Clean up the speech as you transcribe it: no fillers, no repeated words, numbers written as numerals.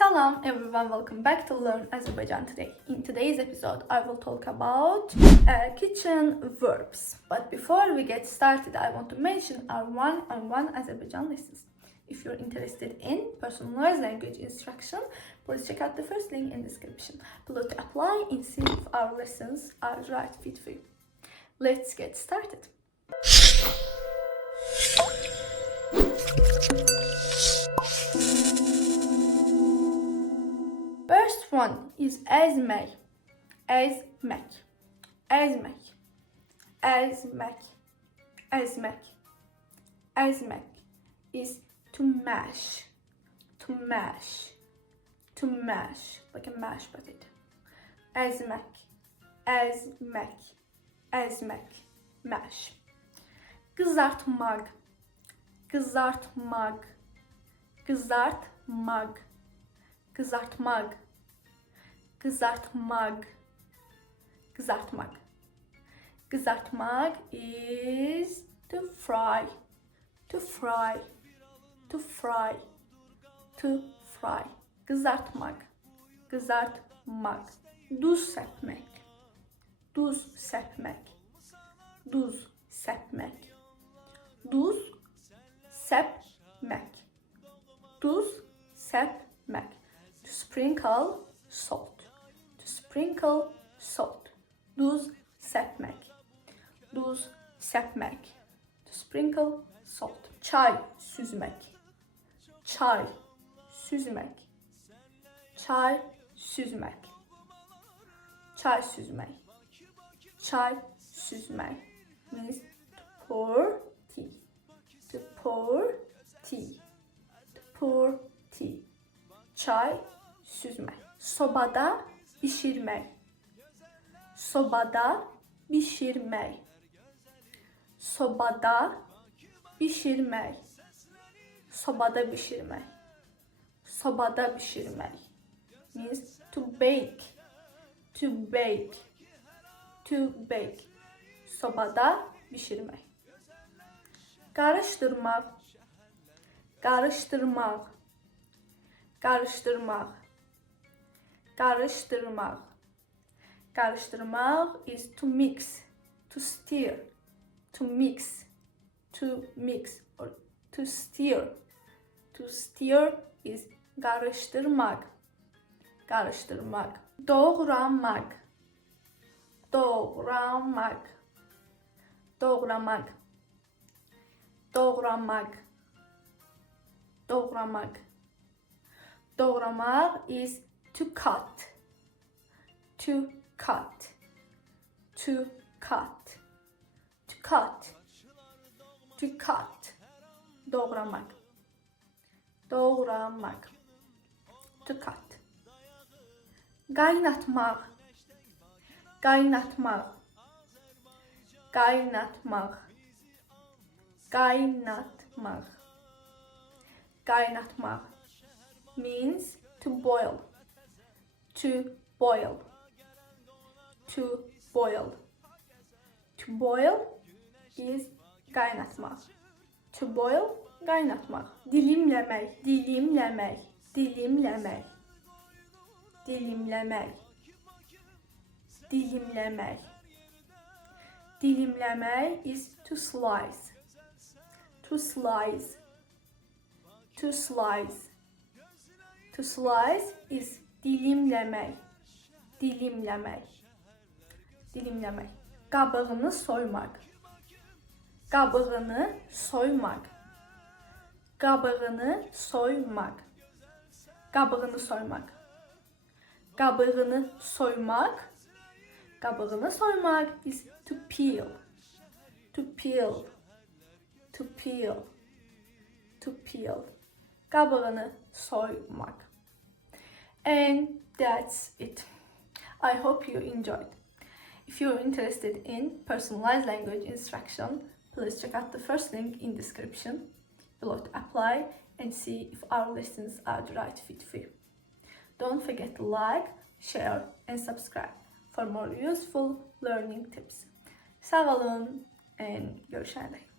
Salam everyone, welcome back to Learn Azerbaijan today. In today's episode, I will talk about kitchen verbs. But before we get started, I want to mention our one-on-one Azerbaijan lessons. If you're interested in personalized language instruction, please check out the first link in the description below to apply and see if our lessons are the right fit for you. Let's get started. First one is ezmek. Ezmek. Ezmek. Ezmek. Ezmek. Ezmek is to mash. To mash. To mash. Like a mashed potato. Ezmek. Ezmek. Ezmek. Mash. Kızartmak. Kızartmak. Kızartmak. Kızartmak. Kızartmak. Kızartmak. Kızartmak is to fry. To fry. To fry. To fry. Kızartmak. Kızartmak. Duz sepmek. Duz sepmek. Duz sepmek. Duz sepmek. Duz sepmek. To sprinkle salt. To sprinkle salt. Duz sepmek. Duz sepmek. To sprinkle salt. Çay süzmek. Çay süzmek. Çay süzmek. Çay süzmek. Çay süzmek means to pour tea. To pour tea. To pour tea. Çay süzmek. Sobada pişirmek. Sobada pişirmek. Sobada pişirmek. Sobada pişirmek. Sobada pişirmek means to bake. To bake. To bake. Sobada pişirmek. Karıştırmak. Karıştırmak. Karıştırmak. Karıştırmak. Karıştırmak is to mix. To stir. To mix. To mix or to stir. To stir is karıştırmak. Karıştırmak. Doğramak. Doğramak. Doğramak. Doğramak. Doğramak. Doğramak is to cut. To cut. To cut. To cut. To cut. Doğramak. Doğramak. To cut. Kaynatmak. Kaynatmak. Kaynatmak. Kaynatmak. Kaynatmak means to boil. To boil. To boil. To boil is kaynatmak. To boil, kaynatmak. Dilimlemek. Dilimlemek. Dilimlemek. Dilimlemek. Dilimlemek. Dilimlemek is to slice. To slice. To slice. To slice is dilimlemek. Dilimlemek. Dilimlemek. Kabığını soymak. Kabığını soymak. Kabığını soymak. Kabığını soymak. Kabığını soymak. Kabığını soymak is to peel. To peel. To peel. To peel. Kabığını soymak. And that's it. I hope you enjoyed. If you're interested in personalized language instruction, please check out the first link in description below to apply and see if our lessons are the right fit for you. Don't forget to like, share and subscribe for more useful learning tips. Sağ olun and görüşene dek.